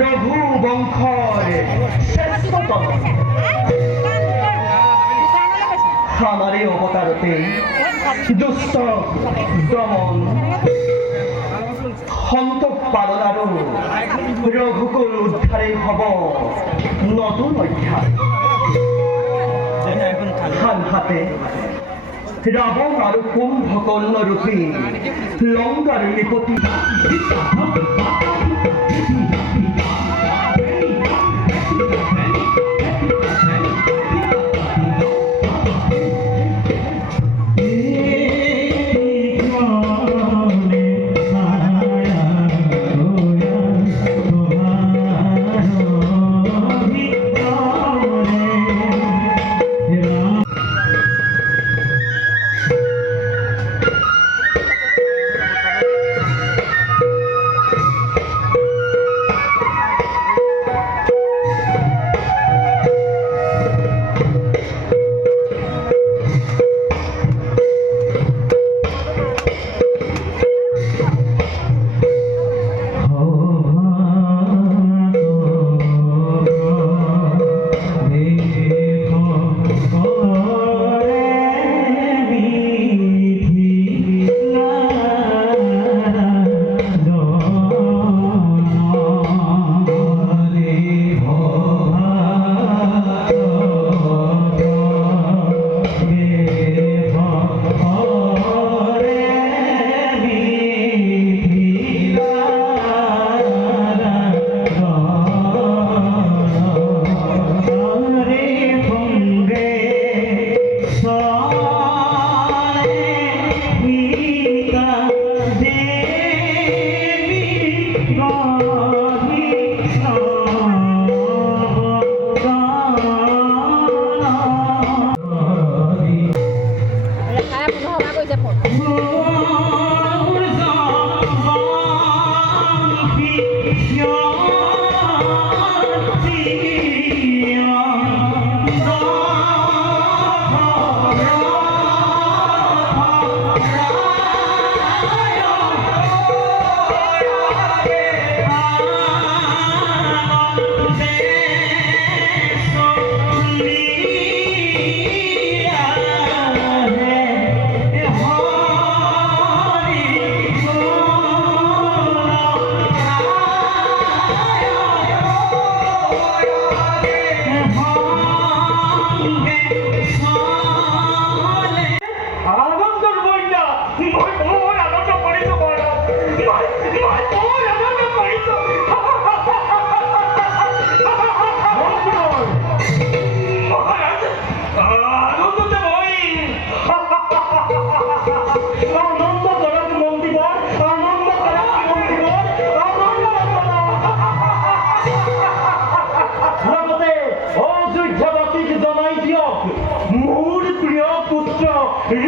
ৰঘু বংশৰ শ্ৰেষ্ঠতম আমাৰে অবতাৰতে দুষ্ট দমন সন্ত পালনাৰও ৰঘুকুল উদ্ধাৰে হব নতুন অধ্যায় হাতে ৰাবণ আৰু কুম্ভকৰ্ণ ৰূপী লংকাৰ নিপতি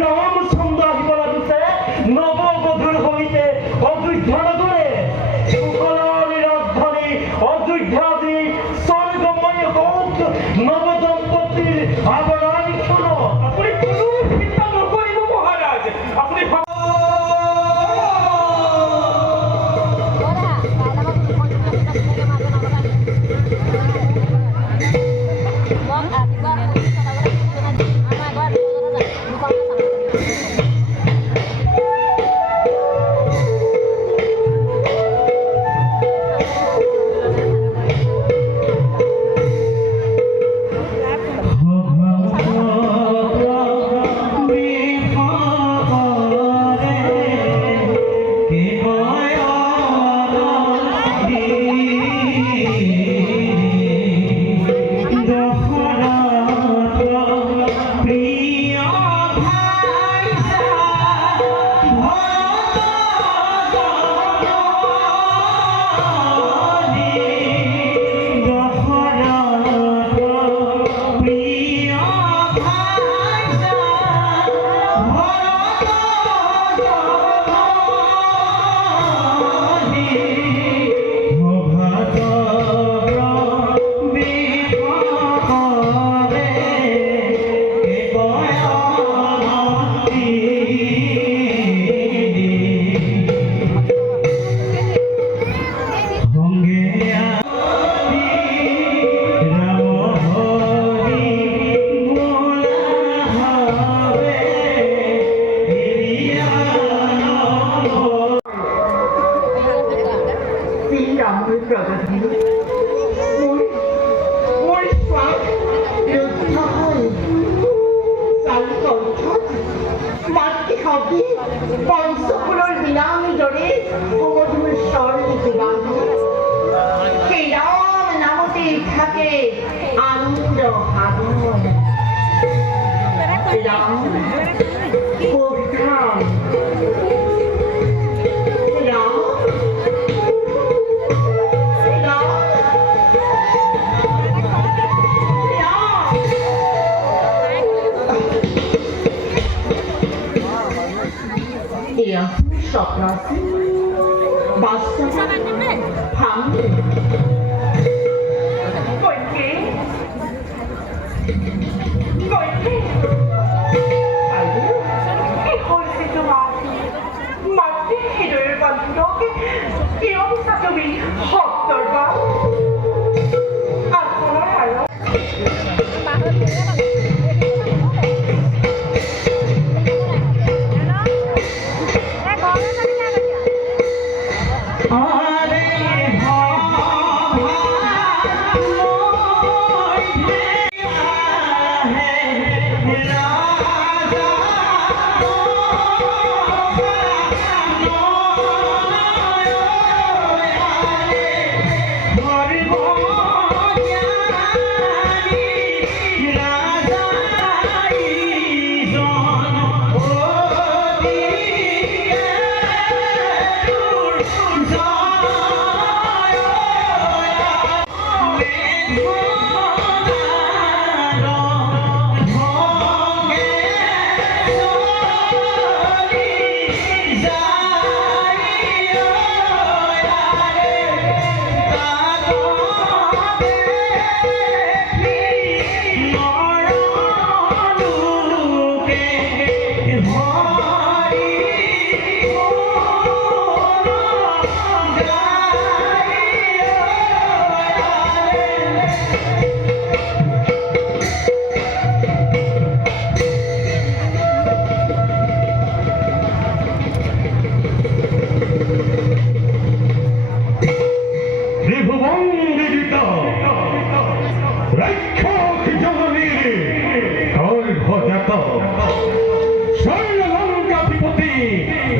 রাম সন্ধ্যা হিবলা দিতে নববধূর হইতে অযোধ্যা নগরে সুকলার রাজধানী অযোধ্যাদি স্বর্গময় হোক নবদম্পতির আবরানি শোনো। আপনি কোনো চিন্তা নকরিব মহারাজ, আপনি my brother, মোৰ স্বাদ ৰক্ষা হয় চাৰি কণ্ঠত মাতৃ শব্দী পঞ্চফুলৰ বিনামী দৰে সুমধুৰ স্বৰ লিখি গান্ধী সেই ৰাম নামতে থাকে আনন্দ সাগৰ Ram পবিত্ৰাম Iya, soprasi, basta, ham, goike, ayo, forse domani, matti hidoe bando che io mi sa che mi hottor ba, ancora hallo.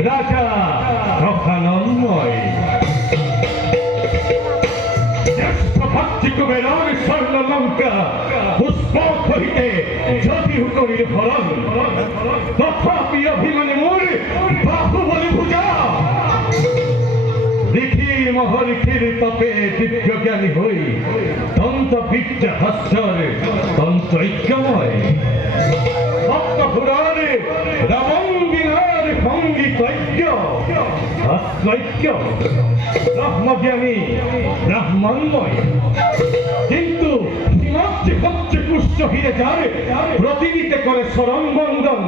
রাজা রক্ষানন্দময় জ্যেষ্ঠ ভাতৃকুবেরর স্বর্ণলঙ্কা পুষ্পক হইতে যদি করিল হরণ তথাপি অভিমানে মোর বাহুবলী ভুজা লিখির মহলিখির তপে দিব্য জ্ঞানী হই দন্ত বিদ্যা ভাস্কর তন্ত্র ঐক্যময় ভক্ত পুরাণে রামঙ্গিনার সঙ্গীত ঐক্য ঐক্য ব্রহ্মজ্ঞানী ব্রাহ্মণময় কিন্তু হিমাচ্যে হচ্ছে কুষ্ঠ হিরে যারে প্রতিদিতে করে স্মরণ বন্দন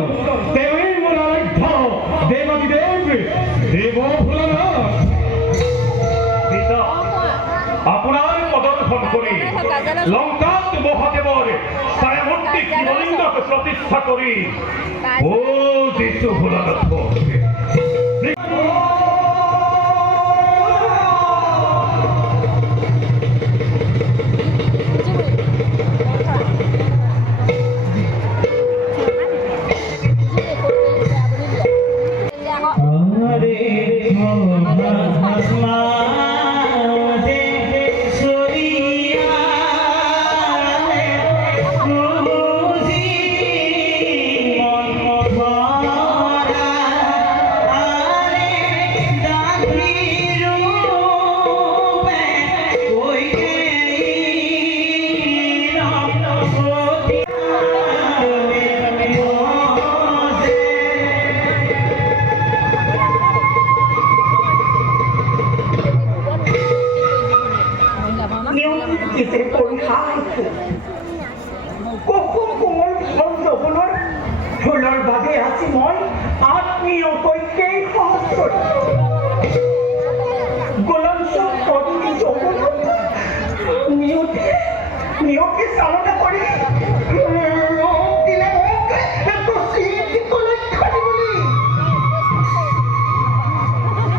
দেবী মোর আরাধ্য দেবাদিদেব দেব ভোলানাথ পিতা আপনার পদর্শন করি লঙ্কাত মহাদেবর সায়মূর্তি শিবলিঙ্গকে প্রতিষ্ঠা করি ও যিশু ভোলানাথ ফুলৰ বাবে আজি মই আত্মীয় কৈকে সহজ কৰি গোলামসব পদবী যৌবন নিয়োগে চালনা কৰি দিলে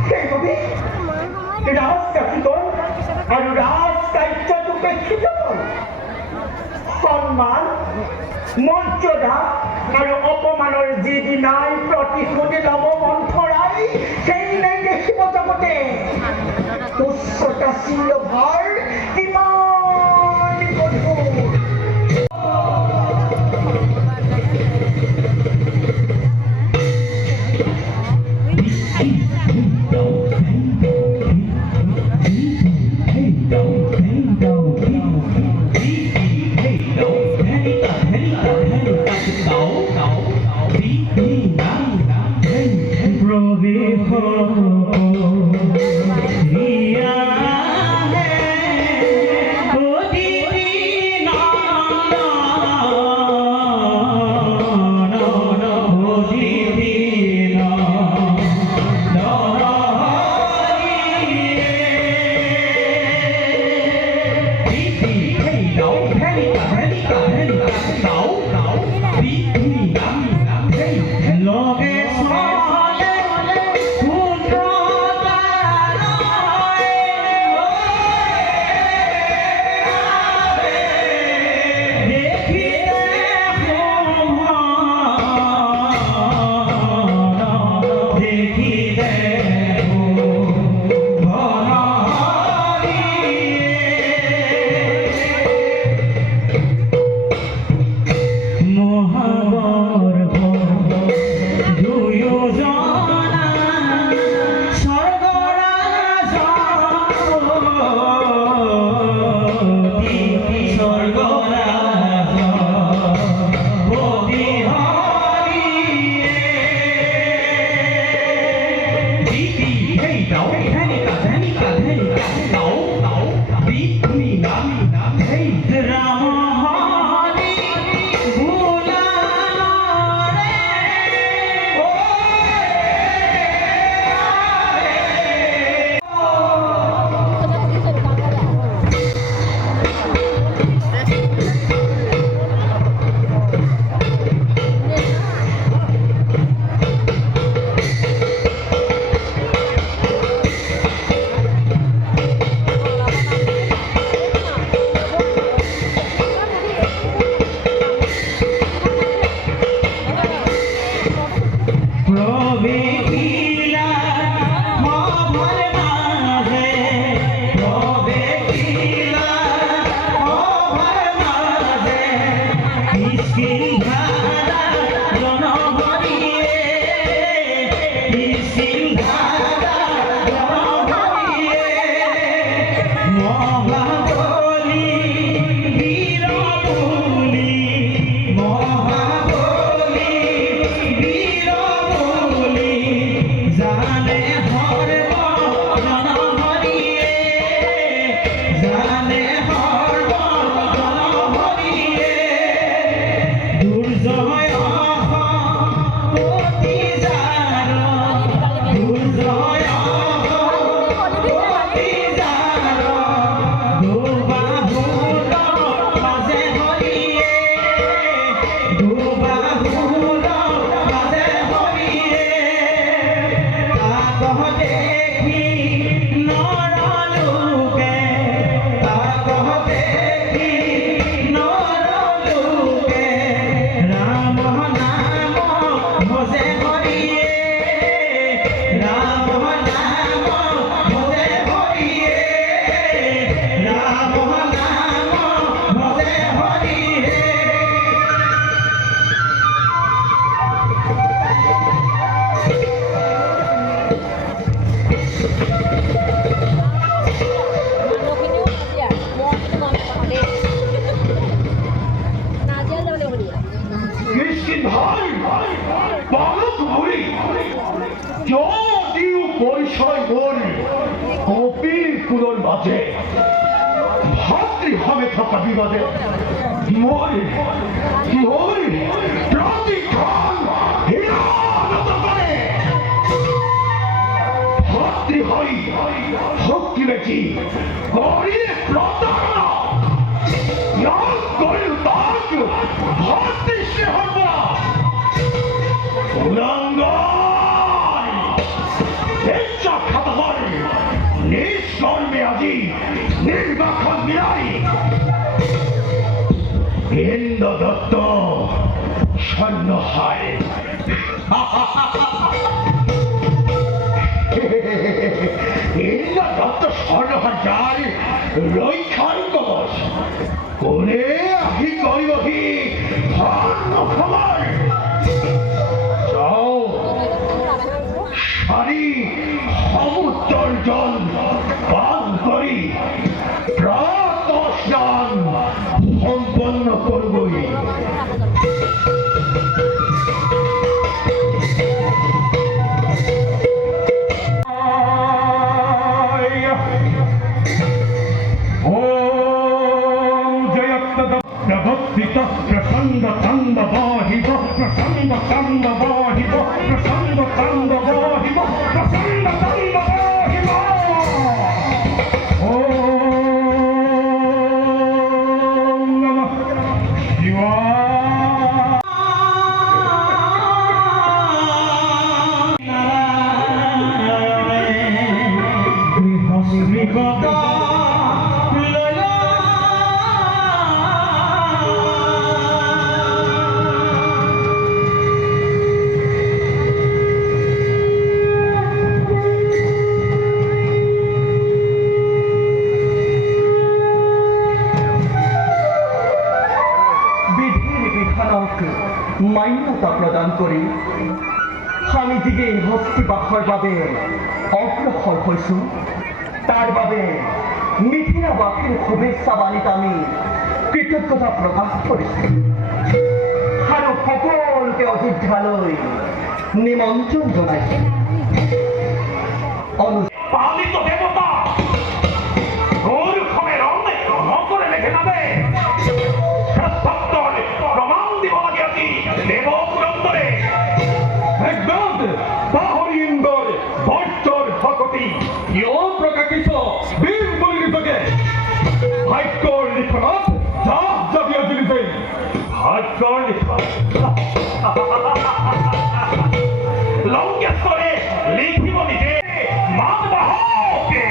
সেইবাবে ৰাজকাঠিগণ হয় সন্মান মৰ্যাদা আৰু অপমানৰ যিদিনাই প্ৰতিশোধ ল'ব মন থৰাই সেইদিনাই দেখিব জগতে তুচ্ছতাশীল ভাৰ কিমান গধুৰ। ভাতৃভাবে থাকা বিবাদে মরে প্রতিক্ষণ হিরানত করে ভাতৃভাই শক্তি বেশি করি প্রতারণা ইয়াক করিল তাক ভাতৃ স্নেহরা উলঙ্ঘন ইচ্ছা খাতা হয় নিষ্কর্মে আজি নির্বাচন বিরাই ইন্দ্র দত্ত সৈন্যহার ইন্দ্র দত্ত সৈন্যহার যার রক্ষার কবচ করে আহি করিবহি খবর যাও সারি সমুদ্র জল পান করি প্রাত স্নান সম্পন্ন করবই প্রসন্ন চন্দ বাহিব প্রসন্ন চন্দ বাহিব প্রসন্ন চন্দ বাহিব প্রসন্ন চন্দ বাহিব ওম নমঃ শিবায় মান্যতা প্রদান কৰি আমি দিগে হস্তি বাসৰ বাবে অগ্ৰসৰ হৈছোঁ তাৰ বাবে মিথিলাবাসীৰ শুভেচ্ছা বাণীত আমি কৃতজ্ঞতা প্ৰকাশ কৰিছোঁ আৰু সকলোকে অযোধ্যালৈ নিমন্ত্ৰণ জনাইছোঁ পালিত দেবতা গৌর খমের অনেক নকরে লেখে নাবে প্রমাণ দিব লাগে আপনি দেব পুরন্দরে একদম পাহরি ইন্দর বৈশ্বর ভকতি ইয় প্রকাশিত বীর বল্লিতকে ভাগ্যর লিখনত যা যাবিয়া জুলিছে ভাগ্যর লিখন লঙ্কেশ্বরে লিখিব নিজে মাত বাহকে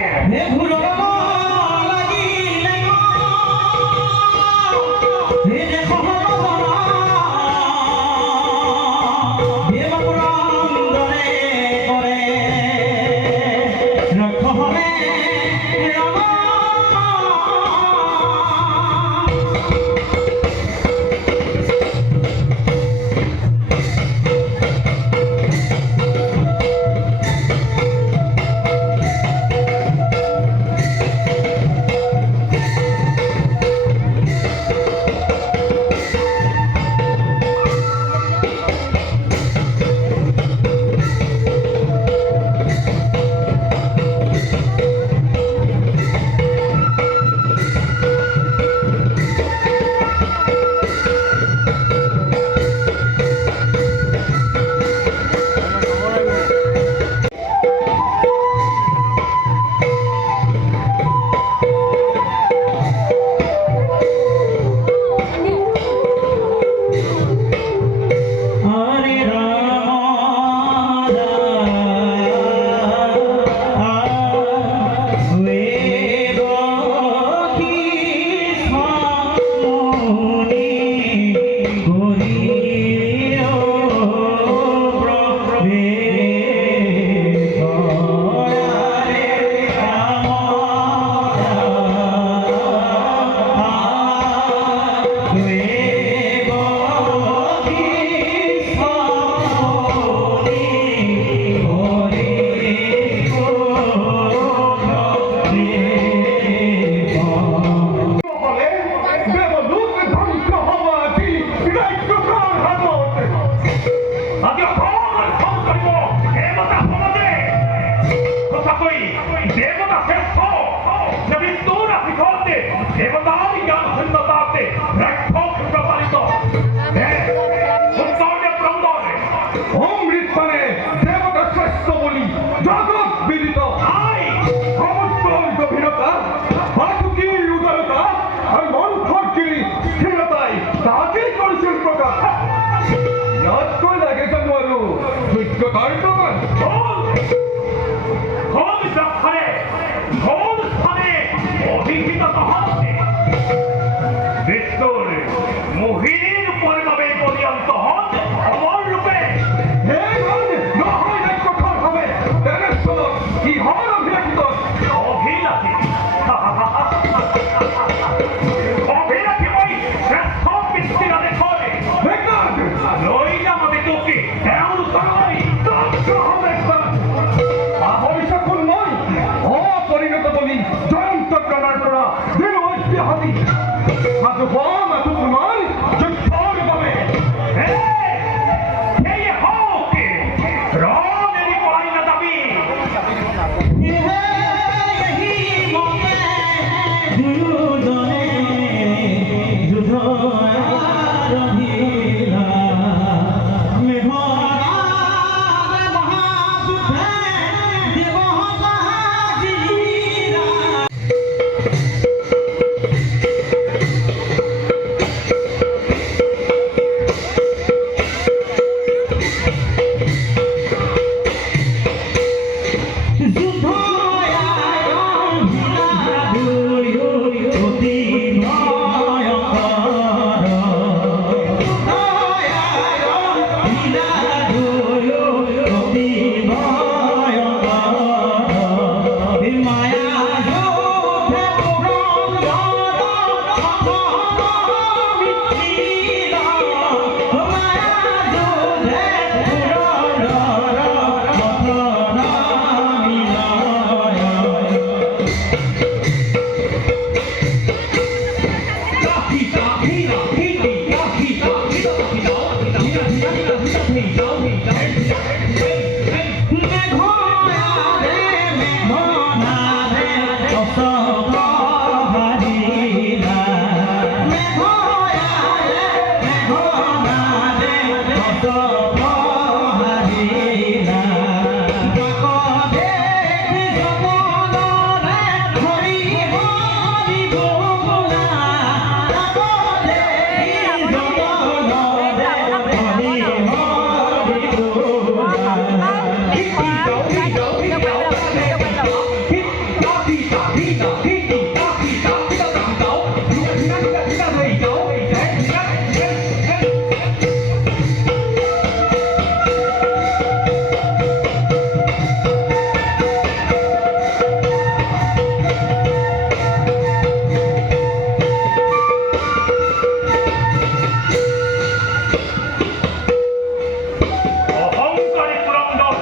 অহংকারী পুরন্দর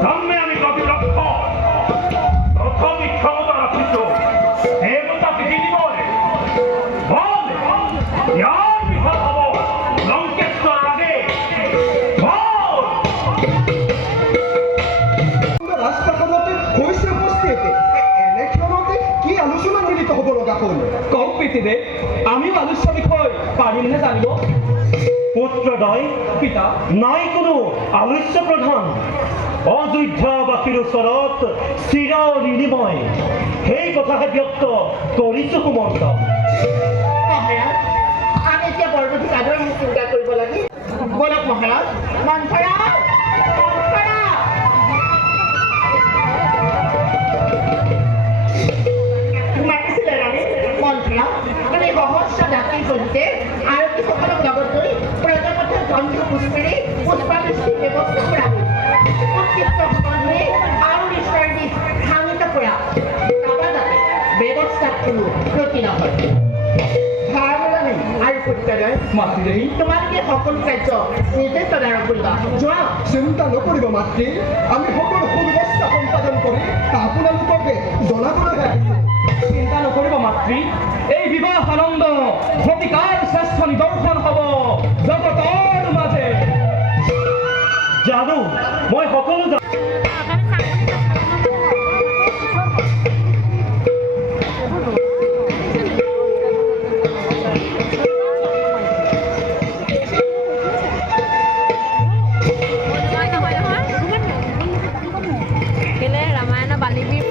ব্রহ্মে আমি প্রতিরক্ষ প্রথমই ক্ষমতা রাখিত দেবতা পৃথিবী বল ইয়ার বিফল হব লঙ্কেশ্বর আগে বল ৰাজপ্ৰাসাদতে হৈছে উপস্থিত এনে ক্ষণতে কি আলোচনা মিলিত হ'ব লগা হ'ল কওক পিতৃদেৱ আমিও আলোচ্য বিষয় পাৰিমনে জানিব পুত্ৰদ্বয় পিতা নাই কোনো আলোচ্য প্ৰধান অযোধ্যাবাসীৰ ওচৰত চিৰ ঋণী সেই কথাহে ব্যক্ত কৰিছো সুমন্ত মহাৰাজ আমি এতিয়া বৰগতিক আদৰি চিন্তা কৰিব লাগে বলক মহাৰাজ মন্থৰা মন্থৰা মাতিছিলে ৰাণী মন্থৰা মানে সহস্ৰ জাতিৰ সৈতে আৰক্ষীসকলক লগত লৈ প্ৰজাপথে গন্ধ পুষ্পেৰে পুষ্পাবৃষ্টিৰ ব্যৱস্থা কৰা হ'ল উৎকৃষ্ট সকলোৱে আৰু নিশ্চয় দিশ শান্ত কৰা কাবা যাতে ব্যৱস্থাত কোনো ক্ষতি নহয় ভাৰমৰণে আৰু পুত্ৰদ্বয় মাতৃদেৱী তোমালোকে সকলো কাৰ্য নিজে তদাৰক কৰিবা যোৱা চিন্তা নকৰিব মাতৃ আমি সকলো সুব্যৱস্থা সম্পাদন কৰি আপোনালোককে জনাবলৈহে আহিছোঁ চিন্তা নকৰিব মাতৃ এই বিবাহ আনন্দ শতিকাৰ শ্ৰেষ্ঠ নিদৰ্শন হ'ব জগতৰ মাজে জানো মই সকলো रामायण बालिबीर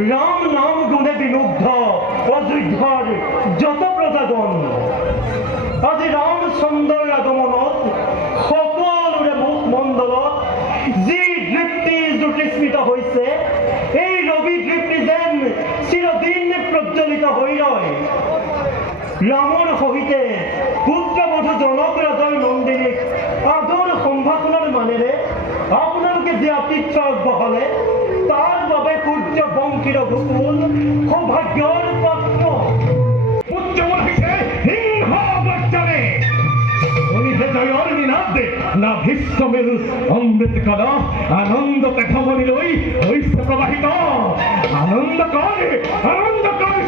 ৰাম নাম গুণে বিমুগ্ধ অযোধ্যাৰ যত প্ৰজাগণ আজি ৰামচন্দ্ৰৰ আগমনত সকলোৰে মুখমণ্ডলত যি দৃপ্তি জ্যোতিস্মিত হৈছে এই ৰবি দৃপ্তি যেন চিৰদিন প্ৰজ্বলিত হৈ ৰয় ৰামৰ সহিতে পুত্ৰবধূ জনক ৰাজাৰ নন্দিনীক আদৰ সম্ভাষণৰ মানেৰে আপোনালোকে যে আতিথ্য আগবঢ়ালে তাৰ বাবে সূৰ্য বংশীৰ গোকুল সৌভাগ্যৰ পাত্ৰ উচ্চমহিষে সিংহ গর্জনে উনিশে জয়র নিনাদে না ভীষ্ম মেরু অমৃত কল আনন্দ পেঠমনি লই হইছে প্রবাহিত আনন্দ কর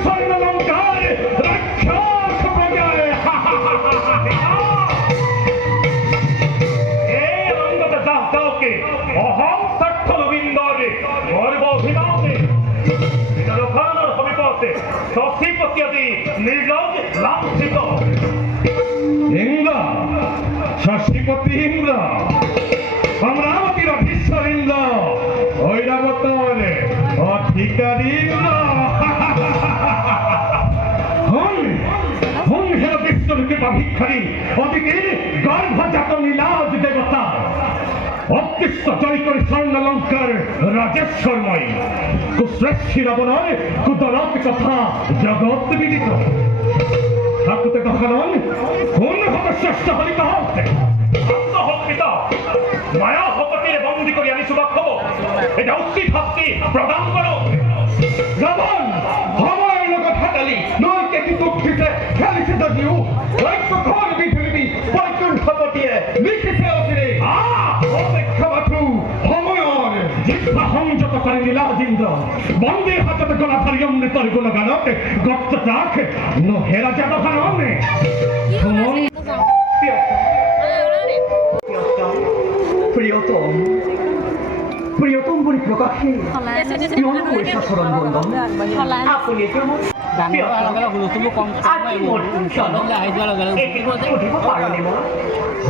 স্বর্ণ লঙ্কার শশীপতি আদি নির্লজ লাঞ্ছিত। ইন্দ্র, শশীপতি ইন্দ্র, অমরাবতীর অধীশ্বর ইন্দ্র, ঐরাবতর অধিকারী ইন্দ্র। হুম হেল বিশ্বরূপে ভিক্ষারী, অদিকে গর্ভজাত নীলাজ দেবতা, অদৃষ্ট জয় করে স্বর্ণালঙ্কার রাজেশ্বরময়, কুশ্রেষ্ঠী রাবণর কুদরত কথা জগৎ বিদিত। ঠাকুতে কখনন কোন হত শ্রেষ্ঠ হলিত হতে আত্মহত্রিত মায়া হতকে বন্দী করি আমি সুবাক্ষ, এটা উচিত শাস্তি প্রদান করো। রাবণ আমার লগত হাতালি নইকে কি দুঃখিতে খেলিছে যদিও ঐক্য ঘর বিধুলি বৈকুণ্ঠপতিয়ে লিখিছে অচিরে অপেক্ষা বাথু সময়ৰ জিহ্বা সংযত কৰি নীলাজিন্দ্ৰ বন্দীৰ হাতত গলাধাৰী অমৃতৰ গুণগানত গপ্ত ৰাখ নহেৰা যাব কাৰণে প্ৰিয়তম প্ৰিয়তম বলি প্ৰকাশে কিয়নো কৰিছা চৰণ বন্দন? আপুনি সুধিব পাৰোনে মই?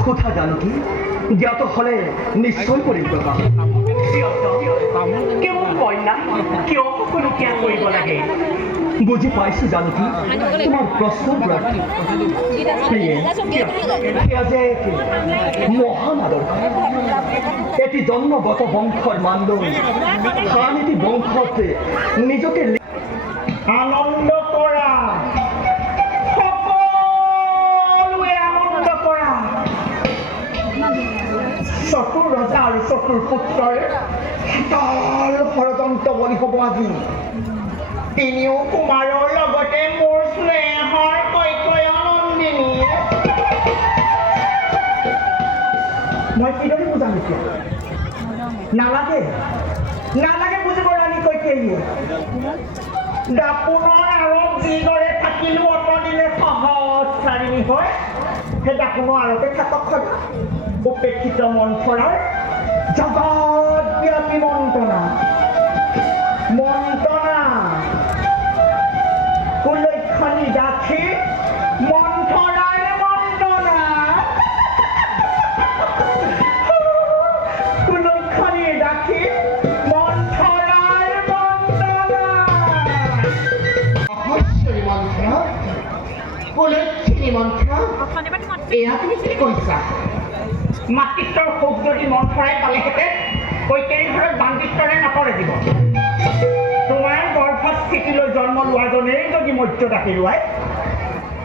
কথা জানো কি জ্ঞাত হলে নিশ্চয় কৰিম প্ৰকাশ। কেৱল কন্যা কিয় সকলোকীয়া কৰিব লাগে? বুজি পাইছো জানো কি তোমাৰ প্ৰশ্নৰ মহান আদৰ্শ এটি জন্মগত বংশৰ মানদণ্ড আন এটি বংশতে নিজকে আনন্দ কৰা, সকলোৱে আনন্দ কৰা। চতুৰ ৰজা আৰু চতুৰ পুত্ৰৰ শীতল ষড়যন্ত্ৰ বলি হ'ব আজি। তিনিও কুমাৰৰ লগতে মোৰ স্নেহৰ কৈকয় নন্দিনী। মই কিদৰে বুজাম এতিয়া? নালাগে নালাগে বুজিব ৰাণী কৈকেয়ীয়ে। দাপোনৰ আঁৰত যিদৰে থাকিলো অতদিনে সহস্ৰাৰিণী হৈ, সেই দাপোনৰ আঁৰতে থাকক সদা উপেক্ষিত মন্থৰাৰ জগতব্যাপী মন্ত্ৰণা। মন্ত্ৰণা কুলক্ষণী যাঠি মন্থৰাৰ মন্ত্ৰণা। কুলক্ষণী যাঠি মন্থৰাৰ মন্ত্ৰণা। অহস্যৰী মন্ত্ৰ, কুলক্ষিনী মন্ত্ৰ, এয়া তুমি কি কৈছা? মাতৃত্বৰ সুখ যদি মন্থৰাই পালেহেঁতেন কৈকেয়ীৰ ঘৰত বান্দিত্বৰে নকৰে দিব। তোমাৰ গৰ্ভস্থিতিলৈ জন্ম লোৱাজনেই যদি মৰ্যদা হেৰুৱাই,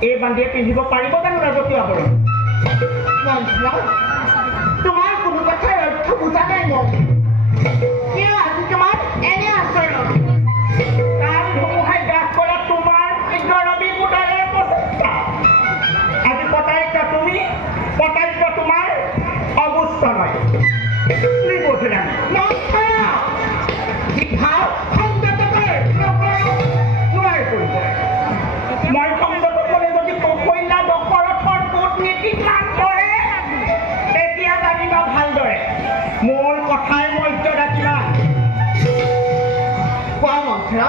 এই বান্দিয়ে পিন্ধিব পাৰিব জানো ৰাজকীয় আৱৰণ? মন্ত্ৰ, তোমাৰ কোনো কথাৰ অৰ্থ বুজা নাই মই। কিয় আজি তোমাৰ এনে আচৰণ? কাল ধুমুহাই গ্ৰাস কৰা তোমাৰ ৰবি কোটালৰ প্ৰচেষ্টা। আজি পতাইকা তুমি, পতাইকা তোমাৰ অগুষ্ট নয়। নিবোধৰা মন্ত্ৰ, জিভাৰ সংযত কৰ। নোৱাৰে কৰিব। মই সংযত কৰি যদি কৌশল্যা দশৰথৰ কূটনীতি ম্লান কৰে, তেতিয়া জানিবা ভালদৰে মোৰ কথাই মৰ্যদা কিমান। কোৱা মন্ত্ৰ,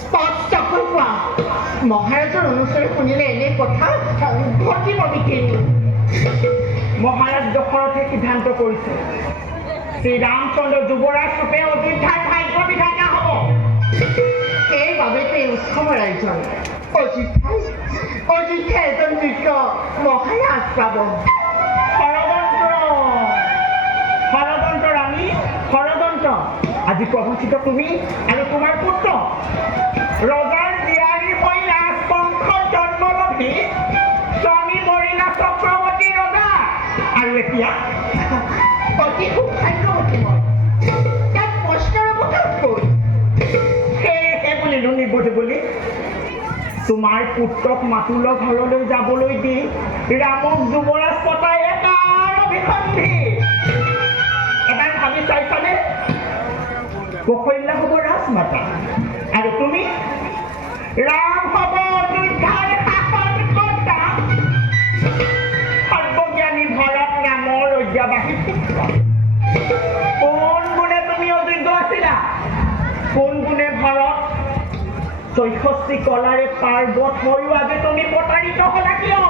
স্পষ্টকৈ কোৱা। মহাৰাজৰ অনুচৰে শুনিলে এনে কথা ঘটিব নেকি? মহাৰাজ দশৰথে সিদ্ধান্ত কৰিছে শ্ৰীৰামচন্দ্ৰ যুৱৰাজ ৰূপে অযোধ্যাৰ ভাগ্য বিধাতা হ'ব। সেইবাবেতো এই উৎসৱৰ আয়োজন। অযোধ্যা এজন যোগ্য মহাৰাজ পাব। ষড়যন্ত্ৰ ৰাণী, ষড়যন্ত্ৰ। আজি প্ৰবঞ্চিত তুমি আৰু তোমাৰ পুত্ৰ ৰজাৰ জীয়াৰী হৈ ৰাজবংশত জন্ম লভি স্বামী মৰিলা চক্ৰৱৰ্তী ৰজা, আৰু এতিয়া অতি সৌভাগ্যৱতী মই। তাত প্ৰশ্নৰ অৱকাশ কৈ সেয়েহে বুলিলো নিবোধ বুলি তোমাৰ পুত্ৰক মাতুলৰ ঘৰলৈ যাবলৈ দি ৰামক যুৱৰাজ পতাই এটাৰ অভিসন্ধি। এবাৰ ভাবি চাইছানে? কৌশল্যা হ'ব ৰাজমাতা আৰু তুমি ৰাম হ'ব অযোধ্যাৰ শাসনকৰ্তা। সৰ্বজ্ঞানী ভৰত ৰামৰ অজ্ঞাবাহী পুত্ৰ। কোন গুণে তুমি অযোগ্য আছিলা? কোন গুণে ভৰত ৬৬ কলাৰে পাৰ্বত হৈও আজি তুমি প্ৰতাৰিত হ'লা কিয়?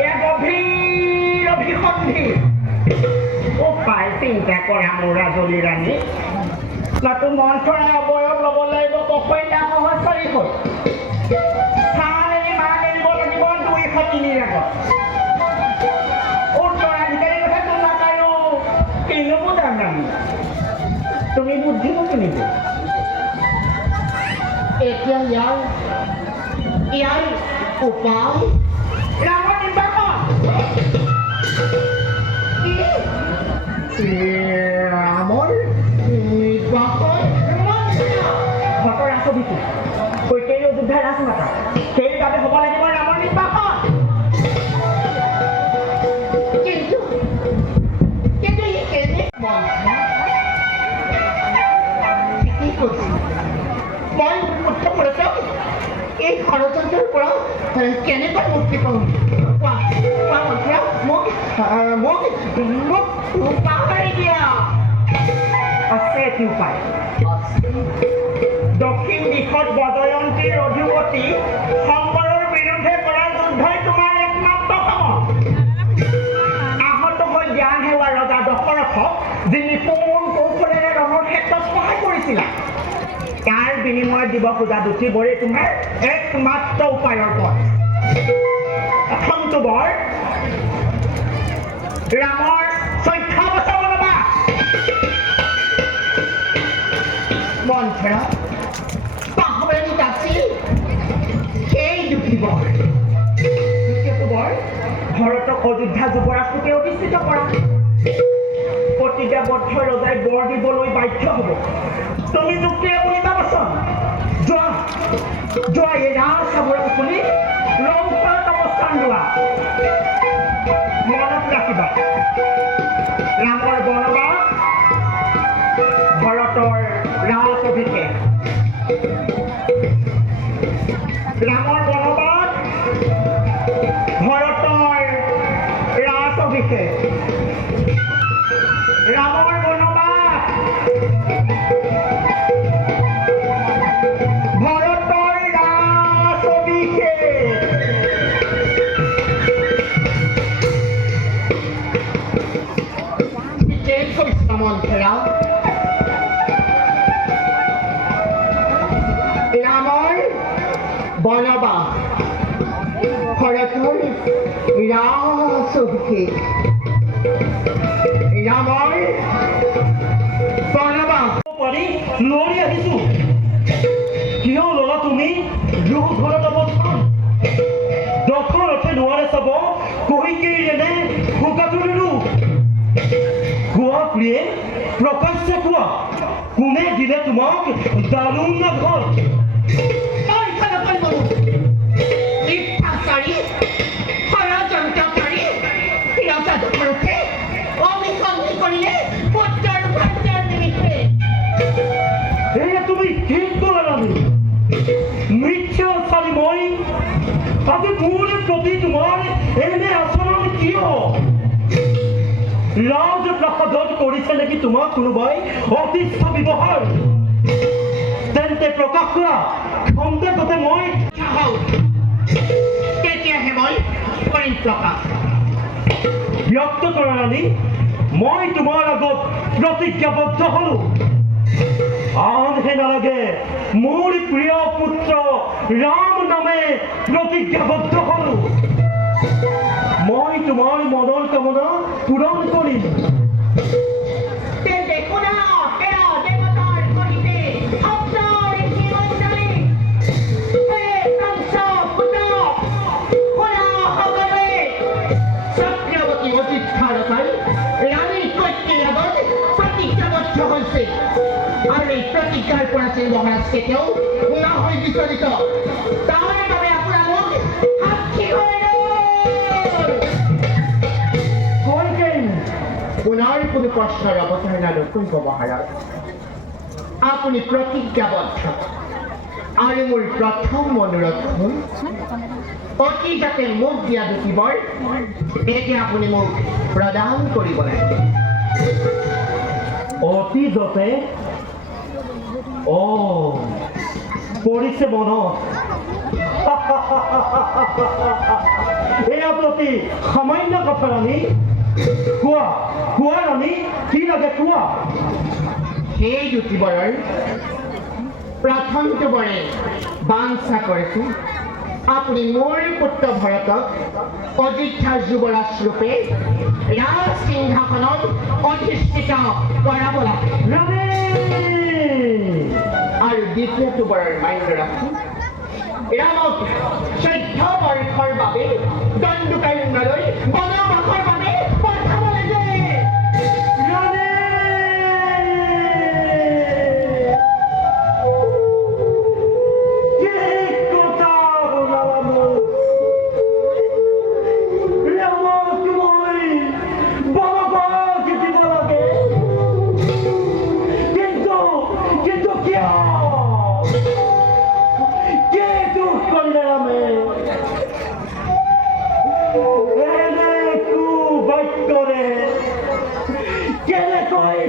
এয়া গভীৰ অভিসন্ধি। উপায় চিন্তা কৰা মোৰ ৰাজনী ৰাণী। নাতো মন চৰাই অৱয়ব ল'ব লাগিব ককৈলা সহস্ৰী হৈ। চান এৰি মান এৰিব লাগিব ২০০ আগত। উত্তৰাধিকাৰীৰ কথাটো নাপাৰো কিনো বুজাম ৰাণী। তুমি বুদ্ধিব কিনিব। এতিয়া ইয়াৰ উপায় ৰামৰ নিৰ্বাচন ৰামৰ নিৰ্বাচন ঘটৰ আছবিটো কৈকেয়ী অযোধ্যাৰ ৰাজমাতা সেইবাবে হ'ব লাগিব ৰামৰ নিৰ্বাচন। কিন্তু ই কেনে কি কৈছে? মই উত্তৰপ্ৰদেশক এই ষড়যন্ত্ৰৰ পৰা কেনেকৈ মুক্তি পাওঁ? কোৱা মন্ত্ৰী, মোক পাহৰি দিয়া। আছে এটি উপায়। দক্ষিণ দিশত বদয়ন্তীৰ অধিপতি শংকৰৰ বিৰুদ্ধে কৰা যুদ্ধই তোমাৰ একমাত্ৰ সময়। আহত হৈ জ্ঞান হেৰুৱা ৰজা দশৰথক যি নিপুণ কৌশলেৰে ৰণৰ ক্ষেত্ৰত সহায় কৰিছিলা তাৰ বিনিময়ত দিব খোজা দুটিবোৰেই তোমাৰ একমাত্ৰ উপায়ৰ পথ। প্ৰথমটো বৰ ৰামৰ ১৪ বছৰ বনবাস। মন্ত্ৰা পাহৰি আছিল সেই দুটি বৰ। দ্বিতীয়টো বৰ ভৰতক অযোধ্যা যুৱৰাজৰূপে অধিষ্ঠিত কৰা। প্ৰতিজ্ঞাবদ্ধ ৰজাই বৰ দিবলৈ বাধ্য হ'ব। তুমি যুক্তিৰে বুলিবাবচোন। যোৱা এই ৰাজ চাবৰে শুনি লংকাত অৱস্থান লোৱা। মনত ৰাখিবা ৰামৰ বনবাস ভৰতৰ ৰাজ অভিষেক। ৰামৰ বনবাস ভৰতৰ ৰাজ অভিষেক। ৰামৰ বনবাস ভৰতৰ ৰাজ অভিষেক। ঠিকেই কৈছা মন্ত্ৰা। ৰামৰ বনবাস ভৰতৰ ৰাজ অভিষেক। ৰামৰ বনবাস পাৰি লৰি আহিছো। কিয় ল'লা তুমি দুখ ঘৰত অৱস্থান? দশৰথে নোৱাৰে চাব কৈকেয়ীৰ এনে শোকাতুলিৰো। কোৱা প্ৰিয়ে, প্ৰকাশ্যে কোৱা কোনে দিলে তোমাক দাৰুণ ঘৰ? মিথ্যাচাৰী ষড়যন্ত্ৰকাৰী ৰজা দশৰথে অভিসন্ধি কৰিলে পুত্ৰৰ ভাণ্ডাৰ নিমিত্তে। এয়া তুমি কি কৰালানি? মিথ্যাচাৰী মই? আজি মোৰ প্ৰতি তোমাৰ এনে আচৰণ কিয়? ৰাজপ্ৰাসাদত কৰিছে নেকি তোমাক কোনোবাই অতিষ্ঠ ব্যৱহাৰ? তেন্তে প্ৰকাশ কৰা খন্তেকতে মই তেতিয়াহে মই কৰিম প্ৰকাশ। ব্যক্ত কৰা ৰাণী। মই তোমাৰ আগত প্ৰতিজ্ঞাবদ্ধ হলো। আনহে নালাগে মোৰ প্ৰিয় পুত্ৰ ৰাম নামে প্ৰতিজ্ঞাবদ্ধ হলো। মই তোমাৰ মনৰ কামনা পূৰণ কৰিম। তেন্তে শুনা সেয়া দেৱতাৰ কহিতে শব্দৰ জীৱনদায়ী কংস পুত্ৰ শুনা সকলোৱে। চক্ৰৱৰ্তী অযোধ্যাৰতাই ৰাণী কৈকেয়ীৰ আগত প্ৰতিজ্ঞাবদ্ধ হৈছে আৰু এই প্ৰতিজ্ঞাৰ পৰা শ্ৰী মহাৰাজ কেতিয়াও নহয় বিচলিত। তাৰ বাবে আপোনালোক সাক্ষী হৈ পুনৰ কোনো প্ৰশ্নৰ অৱতাৰণা নকৰিব মহাৰাজ। আপুনি প্ৰতিজ্ঞাবদ্ধ আৰু মোৰ প্ৰথম অনুৰোধ হ'ল অতি যাতে মোক দিয়া দুটি বৰ এতিয়া আপুনি মোক প্ৰদান কৰিব লাগে। অতি যতে পৰিছে মনত এয়া প্ৰতি সামান্য কথা ৰাণী কোৱা কোৱা ৰাণী কি লাগে কোৱা সেই জ্যোতিবৰৰ প্ৰথমটো বৰে বাঞ্ছা কৰিছো আপুনি মোৰ পুত্ৰ ভৰতক অযোধ্যাৰ যুৱৰাজ ৰূপে ৰাজ সিংহাসনত অধিষ্ঠিত কৰাব লাগে ৰাণী আৰু দ্বিতীয়টো বৰৰ মান্য ৰাখি ৰামক 14 বৰ্ষৰ বাবে দণ্ডকাৰণ্যলৈ বনবাসৰ বাবে পঠাব লাগে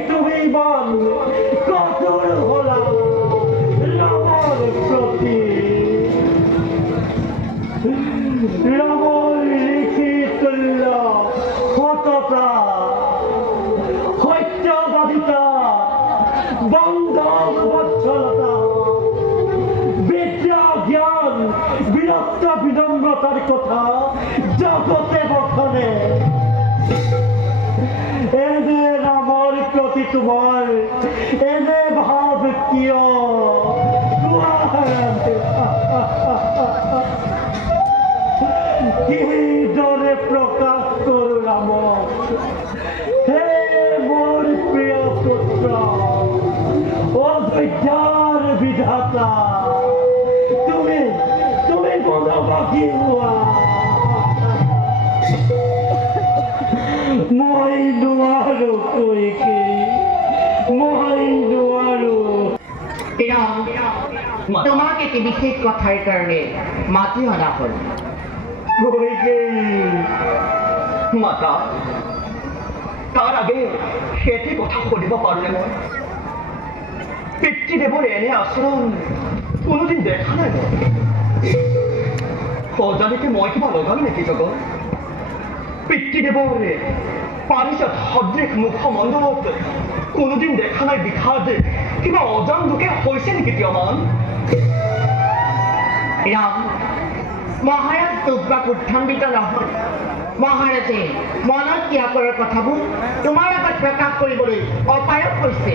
তুমি ইমান কঠোর হলা রামর প্রতি রামর লিখিত সততা সত্যবাদিতা বন্ধন বৎসলতা বিদ্যা জ্ঞান বীরত্ব বিনম্রতার কথা জগতে বখানে এনে ৰামৰ প্ৰতি তোমাৰ এনে ভাৱ কিয় কিদৰে প্ৰকাশ কৰোঁ ৰামক হে মোৰ প্ৰিয় পুত্ৰ অযোধ্যাৰ বিধাতা তুমি বনবাসী হোৱা মই নোৱাৰো কৈকে মই নোৱাৰো ৰাম তোমাক এটি বিশেষ কথাৰ কাৰণে মাতি অনা হ'ল কৈকে মাতা তাৰ আগে সেটি কথা সুধিব পাৰোঁনে মই পিতৃদেৱৰ এনে আচৰণ কোনোদিন দেখা নাই মই সজানিকে মই কিবা লগালো নেকি জগত পিতৃদেৱৰ পাৰিষদ সদৃশ মুখমণ্ডলত কোনোদিন দেখা নাই বিষাদ কিবা অজান লোকে হৈছে নেকি কিয়মান ৰাম মহাৰাজ তোক উত্থাম্বিত নহয় মহাৰাজে মনত ত্যাগৰ কথাবোৰ তোমাৰ আগত প্ৰকাশ কৰিবলৈ অপাৰগ হৈছে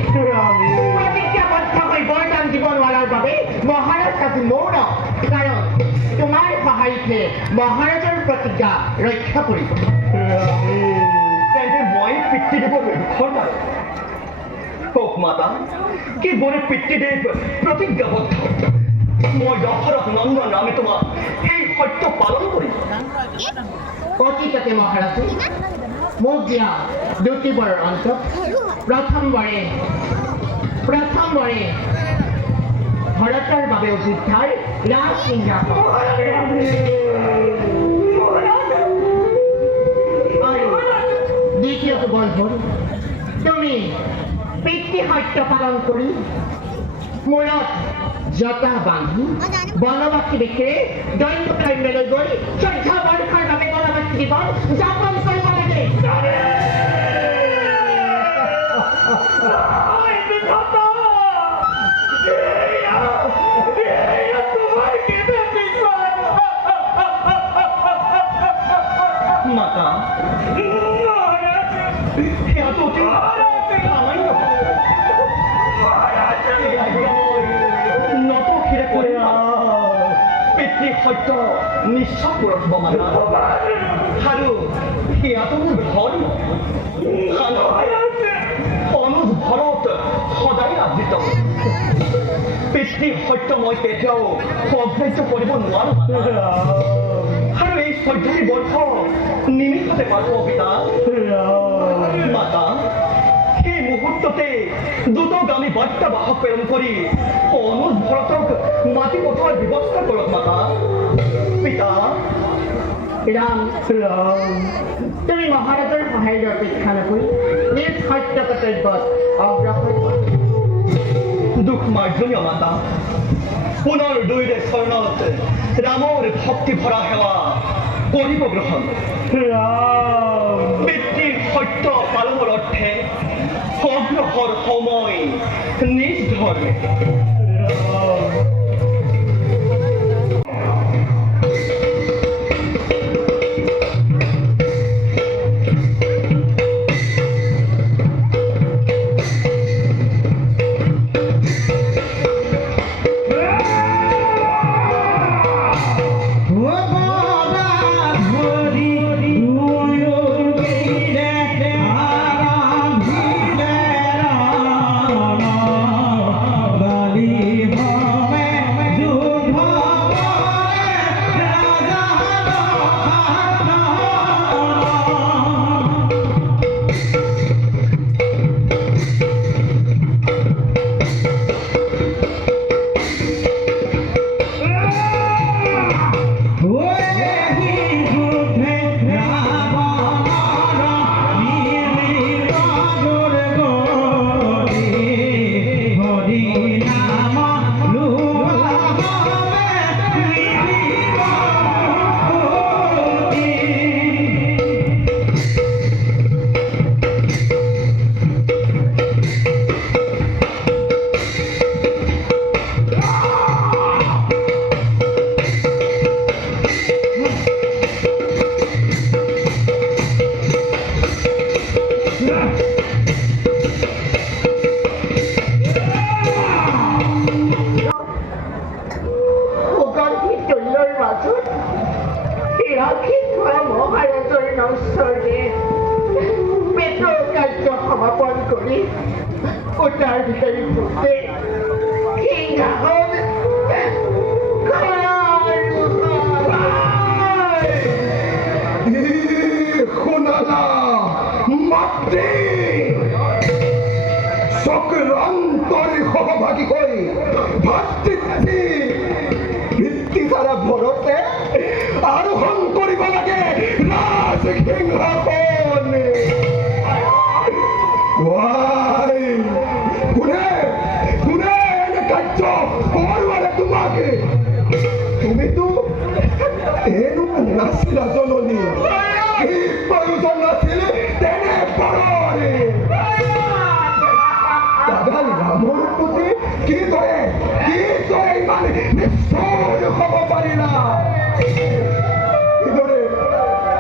প্ৰতিজ্ঞাবদ্ধ হৈ বৰদান দিব নোৱাৰাৰ বাবে মহাৰাজ আজি মৌন কাৰণ তোমাৰ সহায়তে মহাৰাজৰ প্ৰতিজ্ঞা ৰক্ষা কৰিব তেন্তে মই পিতৃদেৱৰ দুখৰ নাই কওক মাতা কি বৰে পিতৃদেৱ প্ৰতিজ্ঞাবদ্ধ মই দশৰথ নন্দন নামে তোমাক এই সত্য পালন কৰিম অতীততে মহাৰাজে মোক দিয়া দ্বিতীয়বাৰৰ অন্তত প্ৰথমবাৰে ভৰতৰ বাবে অযোধ্যাৰ ৰাজ সিংহাসন আৰু দ্বিতীয়টো বৰ্ষৰ তুমি পিতৃ সত্য পালন কৰি মূৰত জটা বান্ধি বনবাসী বেশে দৈন্যকাৰণ্যলৈ গৈ 14 বৰ্ষৰ বাবে বনবাসী জীৱন যাপন কৰিব লাগে মাতা সেয়াতো অতি সামান্য নতশিৰে কৰি পিতৃ সত্য নিশ্চয় পূৰণ হ'ব মাতা আৰু সেয়াতো মোৰ ভয় অনুজ ভৰত সদায় আবৃত পিতৃ সত্য মই কেতিয়াও অগ্ৰাহ্য কৰিব নোৱাৰো আৰু এই 14 বৰ্ষ নিমিষতে পাৰো পিতা মাতা সেই মুহূৰ্ততে দ্ৰুতগামী বাৰ্তাবাহক প্ৰেৰণ কৰি অনুজ ভৰতক মাতি পঠোৱাৰ ব্যৱস্থা কৰক মাতা পিতা ৰাম তুমি মহাৰাজৰ সহায়ৰ অপেক্ষা নকৰি নিজ সত্য কৰ্তব্যত অগ্ৰসৰ দুখ মাৰ্জনীয় মাতা পুনৰ দুইৰে চৰণত ৰামৰ ভক্তি ভৰা সেৱা কৰিব গ্ৰহণ। ৰাম পিতৃৰ সত্য পালনৰ অৰ্থে অগ্ৰসৰ সময় নিজ ধৰ্মে। সমাপন কৰি উটাৰ বিচাৰি ফুটে সিংহাসন শুনালা মাতৃ চক্ৰান্তৰে সহভাগী হৈ ভাতৃত্বী ভিত্তি ধাৰা ভৰতে আৰোহণ কৰিব লাগে ৰাজসিংহাসন। কোনে কোনে এনে কাৰ্য কৰোৱালে তোমাকে? তুমিতো এনো নাছিলা জননী, কি প্ৰয়োজন নাছিল তেনে পৰৰে। দাদা ৰামৰ প্ৰতি কিদৰে ইমান নিশ্চয় হ'ব পাৰিলা?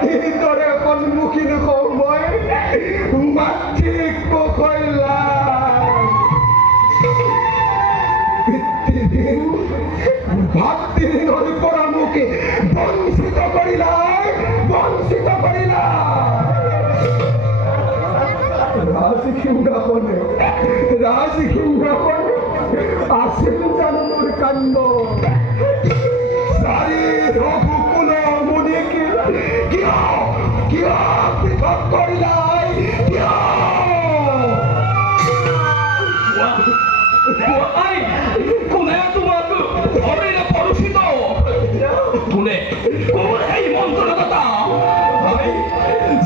কিদৰে সন্মুখীন হওঁ মই মাতৃক পখলা পিতৃদিন ভাতৃদিনৰ পৰা মোক বঞ্চিত কৰিলা ৰাজসিংহাসনে আছিল জানো মোৰ কাণ্ড? চাৰি ৰঘুকুল মুনিক কিয় পৃথক কৰিলা? কোনে তোমাক ধৰিলে পৰুষিত? কোনে এই মন্ত্ৰদাতা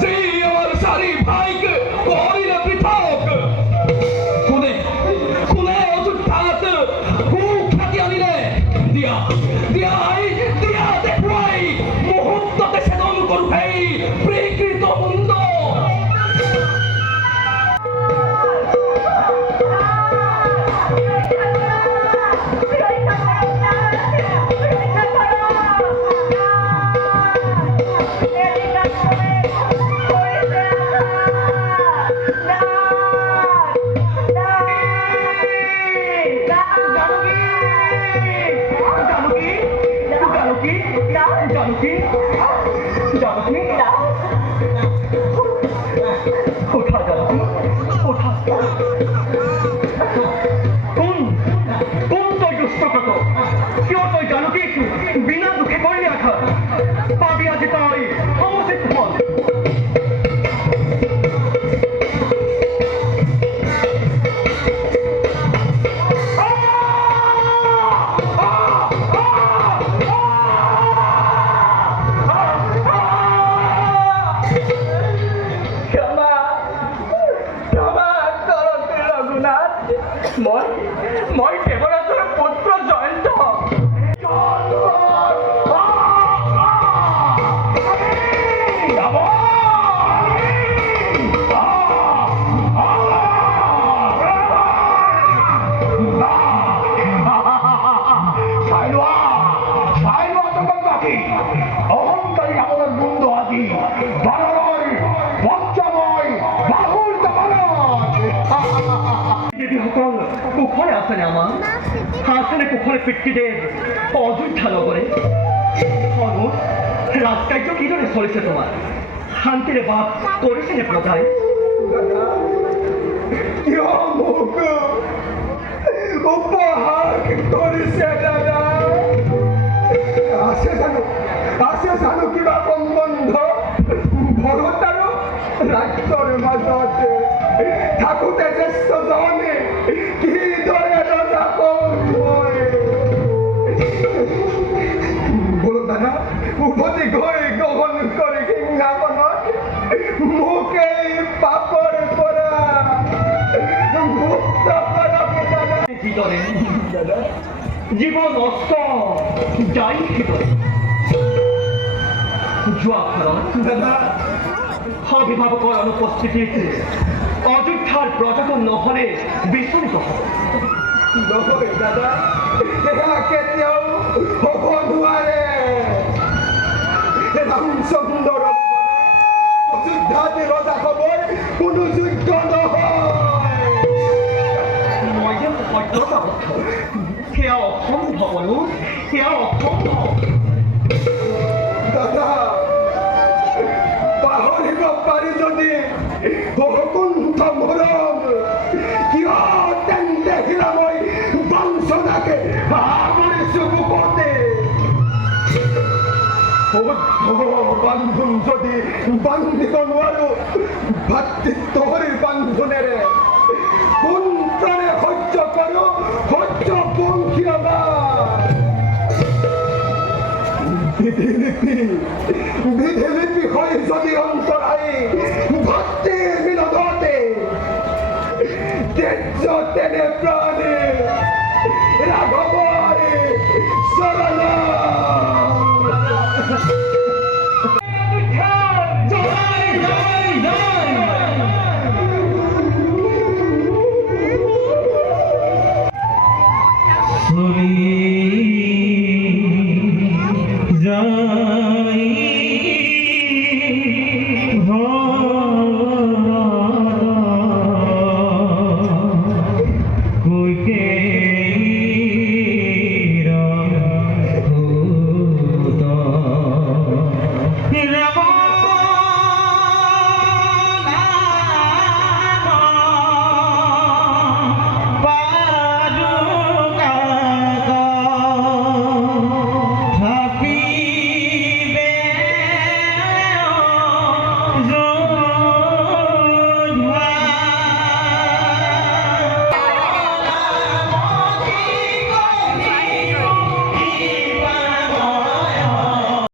যে আমাৰ চাৰি ভাইক কৰিলে পৃথক? কোনে কোনে অযোধ্যাত সুখ্যাতি আনিলে? দিয়া দেখুৱাই মুহূৰ্ততে ছেদন কৰো সেই বিকৃত মুণ্ড। বিনা দুঃখে কৰলি আঘাত পাবি আজি তাই অমুচিত ফল। মই দেৱৰাজৰ পুত্ৰ জয়ন্ত লোৱা তখন বাকী অহংকাৰী ৰাবণেৰ মুন্ড আজি বানৰ বজ্ৰময় বাহুৰ দমনত দেৱীসকল কুশলে আছেনে আমাৰ আছেনে কুশলে পিতৃদেৱ অযোধ্যা নগৰে অনুজ ৰাজকাৰ্য কিদৰে চলিছে তোমাৰ শান্তিৰে বাস কৰিছেনে প্ৰজাই কিয় মোক উপহাস কৰিছে দাদা আছে জানো কিবা সম্বন্ধ ভৰত আৰু ৰাজ্যৰ মাজত থাকোঁতে জ্যেষ্ঠজনে কিদৰে ৰজা মই বোলো দাদা উভতি গৈ গ্ৰহণ কৰি সিংহাসনত মোক এই পাপৰ পৰা মুক্ত কৰক দাদা যিদৰে জীৱন নষ্ট যাই সিদৰে যোৱা ভাৰত দাদা অভিভাৱকৰ অনুপস্থিতিত অযোধ্যাৰ প্ৰজাজন নহ'লে বিচলিত হ'ব নহয় দাদা এয়া কেতিয়াও হ'ব নোৱাৰে ৰামচন্দ্ৰৰ অযোধ্যাত ৰজা হ'বৰ কোনো যোগ্য নহয় মই যে সত্যতাবদ্ধ সেয়া অসম্ভৱ অনুজ সেয়া অসম্ভৱ দাদা পাহৰিব পাৰি যদি বৈকুণ্ঠ মৰম কিয় তেন্তে হীৰাময় বঞ্চনাকে আগুৰিছো বুকতে বান্ধোন যদি বান্ধিব নোৱাৰো ভাতৃত্বৰ বান্ধোনেৰে কোন প্ৰাণে সহ্য কৰো সহ্য পংখী বিধিলিপি হয় যদি অন্তৰাই